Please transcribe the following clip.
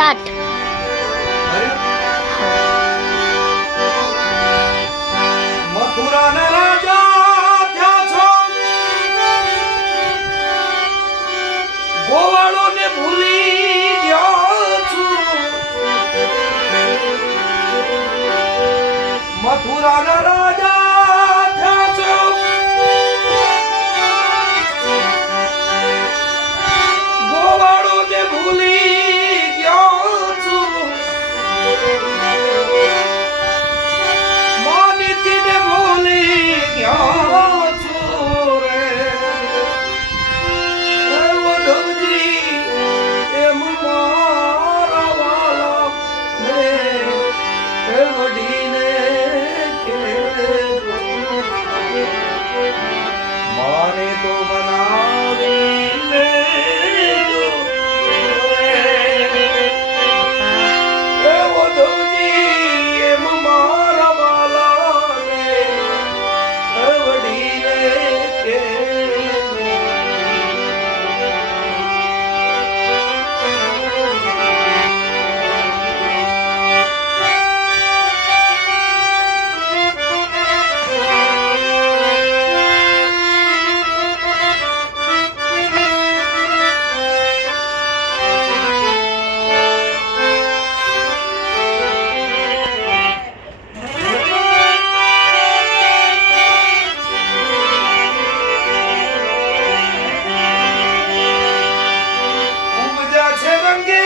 Start. Mathura ના રાજા થયા છો, ગોવાળો ને ભૂલી ગયો છું. મથુરા ના રાજા થયા છો, ગોવાળો ને ભૂલી ગયો છું. માનીતી ને ભૂલી ગયો છું રે. હે વડવજી એમ મારા વાલા ને હે વડીને કહેજો. માને તો બનાવી લેજો રે. હે વડવજી એમ મારા વાલા ને હે વડીને કહેજો. ઉપજા છે રંગે